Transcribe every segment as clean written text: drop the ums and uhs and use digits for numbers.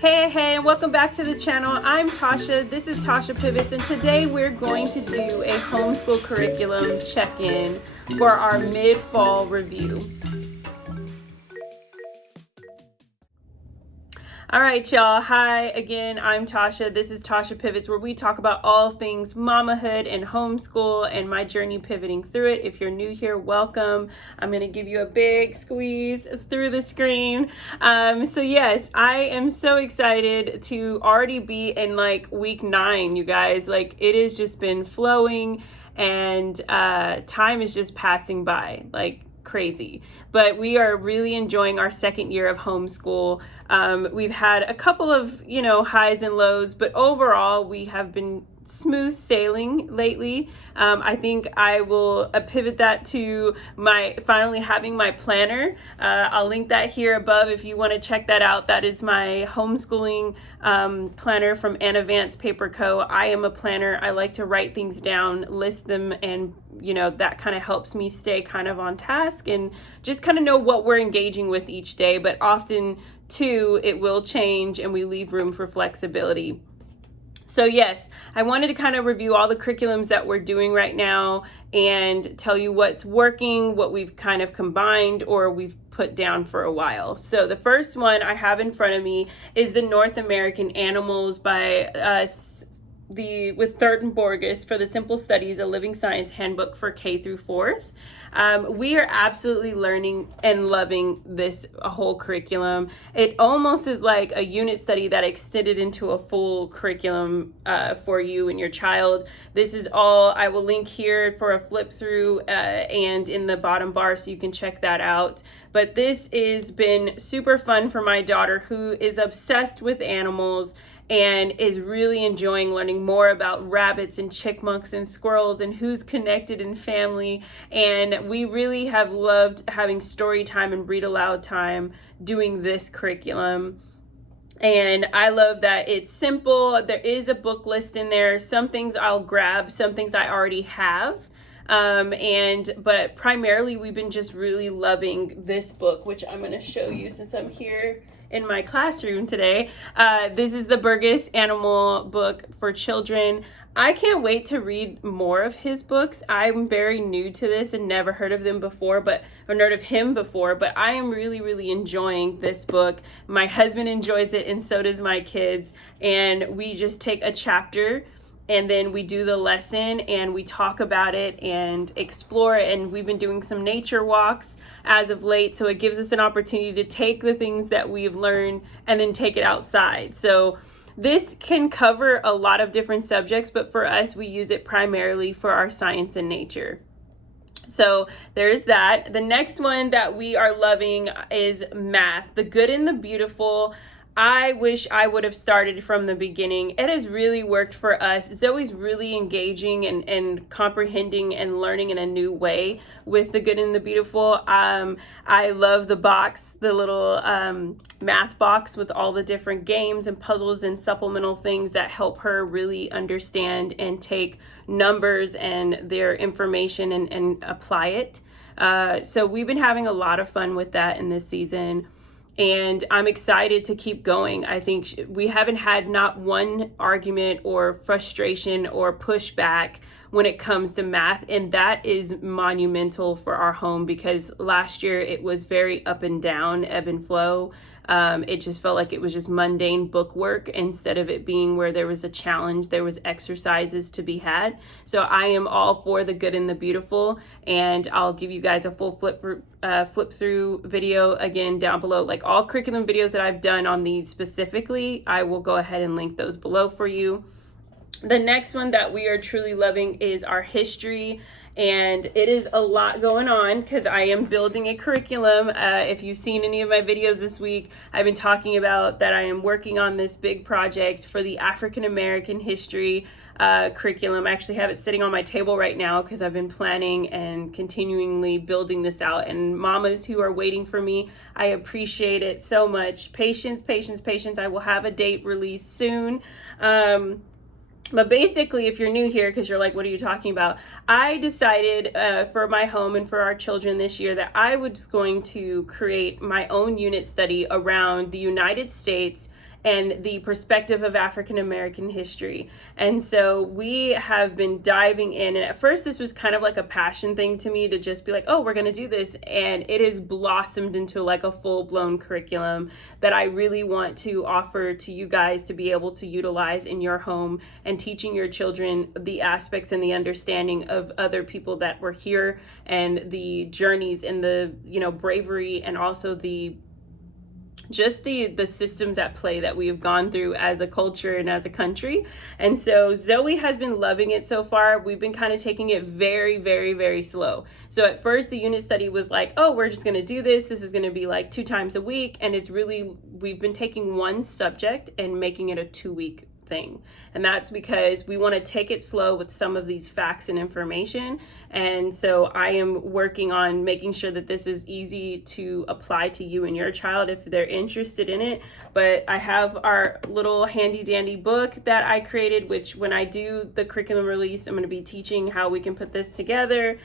Hey, and welcome back to the channel. I'm Tasha. This is Tasha Pivots, and today we're going to do a homeschool curriculum check-in for our mid-fall review. All right, y'all. Hi again. I'm Tasha. This is Tasha Pivots, where we talk about all things mamahood and homeschool and my journey pivoting through it. If you're new here, welcome. I'm going to give you a big squeeze through the screen. So yes, I am so excited to already be in like week 9, you guys. Like, it has just been flowing and time is just passing by like crazy. But we are really enjoying our second year of homeschool. We've had a couple of, highs and lows, but overall we have been smooth sailing lately. I think I will pivot that to my finally having my planner. I'll link that here above if you want to check that out. That is my homeschooling planner from Anna Vance Paper Co. I am a planner. I like to write things down, list them, and that kind of helps me stay kind of on task and just kind of know what we're engaging with each day. But often too, it will change and we leave room for flexibility. So yes, I wanted to kind of review all the curriculums that we're doing right now and tell you what's working, what we've kind of combined or we've put down for a while. So the first one I have in front of me is the North American Animals by with Thurton Borges for the Simple Studies, a Living Science Handbook for K through 4th. We are absolutely learning and loving this whole curriculum. It almost is like a unit study that extended into a full curriculum for you and your child. This is all, I will link here for a flip through and in the bottom bar so you can check that out. But this has been super fun for my daughter, who is obsessed with animals and is really enjoying learning more about rabbits and chipmunks and squirrels and who's connected in family. And we really have loved having story time and read aloud time doing this curriculum. And I love that it's simple. There is a book list in there. Some things I'll grab, some things I already have. But primarily we've been just really loving this book, which I'm going to show you since I'm here in my classroom today. This is the Burgess Animal Book for Children. I can't wait to read more of his books. I'm very new to this and never heard of him before, but I am really, really enjoying this book. My husband enjoys it and so does my kids. And we just take a chapter and then we do the lesson and we talk about it and explore it. And we've been doing some nature walks as of late. So it gives us an opportunity to take the things that we've learned and then take it outside. So this can cover a lot of different subjects, but for us, we use it primarily for our science and nature. So there's that. The next one that we are loving is math, The Good and the Beautiful. I wish I would have started from the beginning. It has really worked for us. Zoe's really engaging and comprehending and learning in a new way with The Good and the Beautiful. I love the box, the little math box with all the different games and puzzles and supplemental things that help her really understand and take numbers and their information and apply it. So we've been having a lot of fun with that in this season. And I'm excited to keep going. I think we haven't had not one argument or frustration or pushback when it comes to math. And that is monumental for our home because last year it was very up and down, ebb and flow. It just felt like it was just mundane book work instead of it being where there was a challenge, there was exercises to be had. So I am all for The Good and the Beautiful, and I'll give you guys a full flip through video again down below. Like all curriculum videos that I've done on these specifically, I will go ahead and link those below for you. The next one that we are truly loving is our history. And it is a lot going on because I am building a curriculum. If you've seen any of my videos this week, I've been talking about that I am working on this big project for the African American history curriculum. I actually have it sitting on my table right now because I've been planning and continually building this out. And mamas who are waiting for me, I appreciate it so much. Patience. I will have a date released soon. But basically, if you're new here, because you're like, what are you talking about? I decided for my home and for our children this year that I was going to create my own unit study around the United States and the perspective of African American history. And so we have been diving in, and at first this was kind of like a passion thing to me to just be like, oh, we're gonna do this, and it has blossomed into like a full-blown curriculum that I really want to offer to you guys to be able to utilize in your home, and teaching your children the aspects and the understanding of other people that were here, and the journeys and the, you know, bravery, and also the systems at play that we have gone through as a culture and as a country. And so Zoe has been loving it so far. We've been kind of taking it very, very, very slow. So at first the unit study was like, oh, we're just going to do this. This is going to be like 2 times a week. And it's really, we've been taking one subject and making it a 2-week thing. And that's because we want to take it slow with some of these facts and information. And so I am working on making sure that this is easy to apply to you and your child if they're interested in it. But I have our little handy dandy book that I created, which when I do the curriculum release, I'm going to be teaching how we can put this together.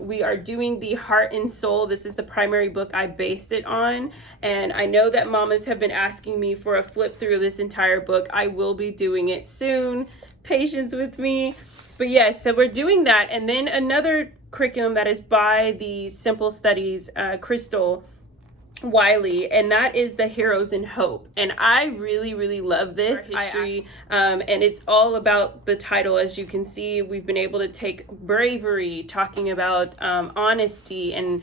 We are doing the Heart and Soul. This is the primary book I based it on. And I know that mamas have been asking me for a flip through of this entire book. I will be doing it soon. Patience with me. But yes, so we're doing that. And then another curriculum that is by the Simple Studies, Crystal Wiley, and that is the Heroes in Hope. And I really, really love this history, and it's all about the title. As you can see, we've been able to take bravery, talking about honesty and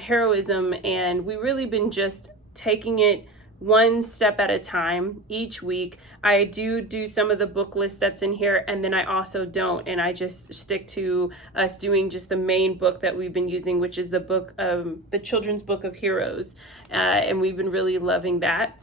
heroism, and we've really been just taking it one step at a time each week. I do some of the book list that's in here, and then I also don't, and I just stick to us doing just the main book that we've been using, which is the book, the children's book of heroes, and we've been really loving that.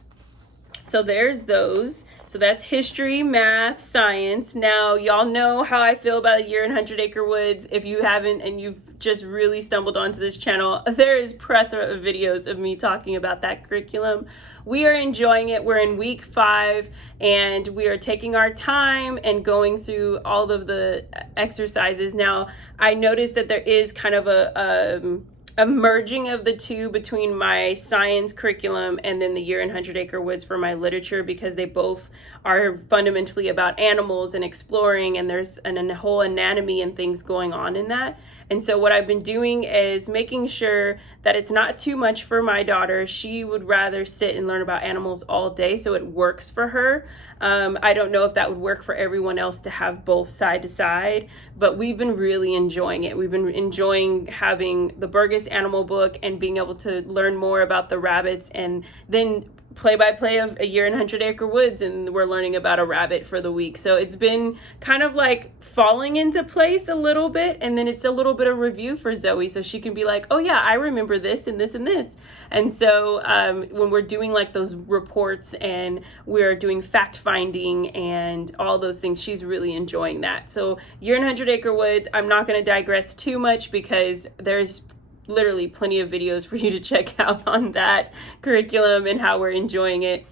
So there's those. So that's history, math, science. Now, y'all know how I feel about A Year in 100 Acre Woods. If you haven't and you've just really stumbled onto this channel, there is plethora of videos of me talking about that curriculum. We are enjoying it. We're in week 5, and we are taking our time and going through all of the exercises. Now, I noticed that there is kind of a merging of the two between my science curriculum and then the Year in 100 Acre Woods for my literature, because they both are fundamentally about animals and exploring, and there's a whole anatomy and things going on in that. And so what I've been doing is making sure that it's not too much for my daughter. She would rather sit and learn about animals all day, so it works for her. I don't know if that would work for everyone else to have both side to side, but we've been really enjoying it. We've been enjoying having the Burgess animal book and being able to learn more about the rabbits, and then play-by-play of A Year in 100 Acre Woods, and we're learning about a rabbit for the week. So it's been kind of like falling into place a little bit, and then it's a little bit of review for Zoe, so she can be like, oh yeah, I remember this and this and this. And so when we're doing like those reports and we're doing fact finding and all those things, she's really enjoying that. So Year in 100 Acre Woods, I'm not going to digress too much because there's literally plenty of videos for you to check out on that curriculum and how we're enjoying it.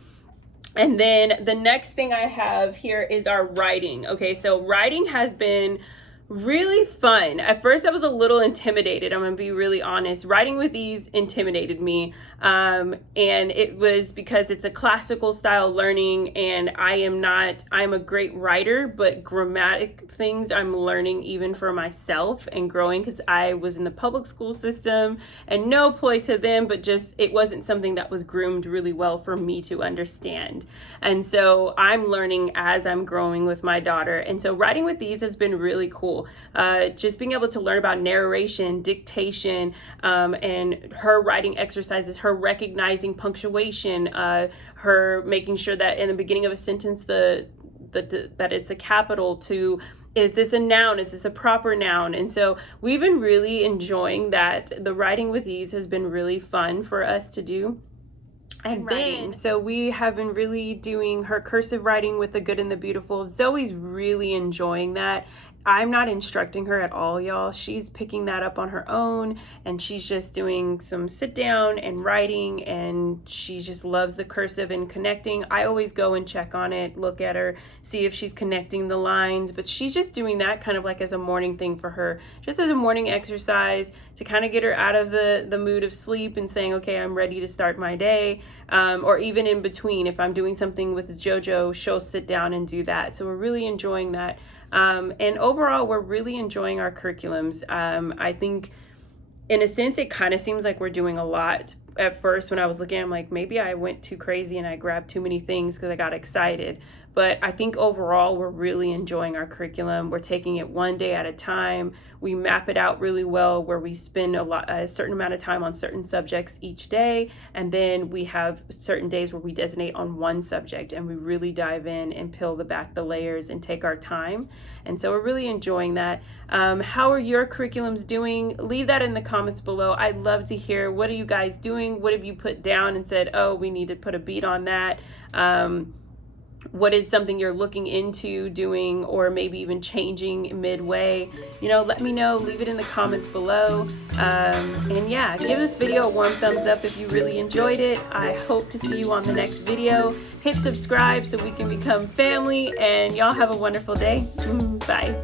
And then the next thing I have here is our writing. Okay, so writing has been really fun. At first I was a little intimidated, I'm gonna be really honest. Writing with Ease intimidated me, and it was because it's a classical style learning, and I'm a great writer, but grammatic things I'm learning even for myself and growing, because I was in the public school system, and no ploy to them, but just it wasn't something that was groomed really well for me to understand. And so I'm learning as I'm growing with my daughter, and so writing with Ease has been really cool. Just being able to learn about narration, dictation, and her writing exercises, her recognizing punctuation, her making sure that in the beginning of a sentence that it's a capital to, is this a noun? Is this a proper noun? And so we've been really enjoying that. The writing with Ease has been really fun for us to do. And then, so we have been really doing her cursive writing with the good and the beautiful. Zoe's really enjoying that. I'm not instructing her at all, y'all. She's picking that up on her own, and she's just doing some sit down and writing, and she just loves the cursive and connecting. I always go and check on it, look at her, see if she's connecting the lines, but she's just doing that kind of like as a morning thing for her, just as a morning exercise to kind of get her out of the mood of sleep and saying, okay, I'm ready to start my day. Or even in between, if I'm doing something with JoJo, she'll sit down and do that. So we're really enjoying that. And overall, we're really enjoying our curriculums. I think in a sense, it kind of seems like we're doing a lot. At first, when I was looking, I'm like, maybe I went too crazy and I grabbed too many things because I got excited. But I think overall, we're really enjoying our curriculum. We're taking it one day at a time. We map it out really well, where we spend a certain amount of time on certain subjects each day. And then we have certain days where we designate on one subject, and we really dive in and peel back the layers and take our time. And so we're really enjoying that. How are your curriculums doing? Leave that in the comments below. I'd love to hear, what are you guys doing? What have you put down and said, oh, we need to put a beat on that? What is something you're looking into doing, or maybe even changing midway? Let me know. Leave it in the comments below. And yeah, give this video a warm thumbs up if you really enjoyed it. I hope to see you on the next video. Hit subscribe so we can become family, and y'all have a wonderful day. Bye.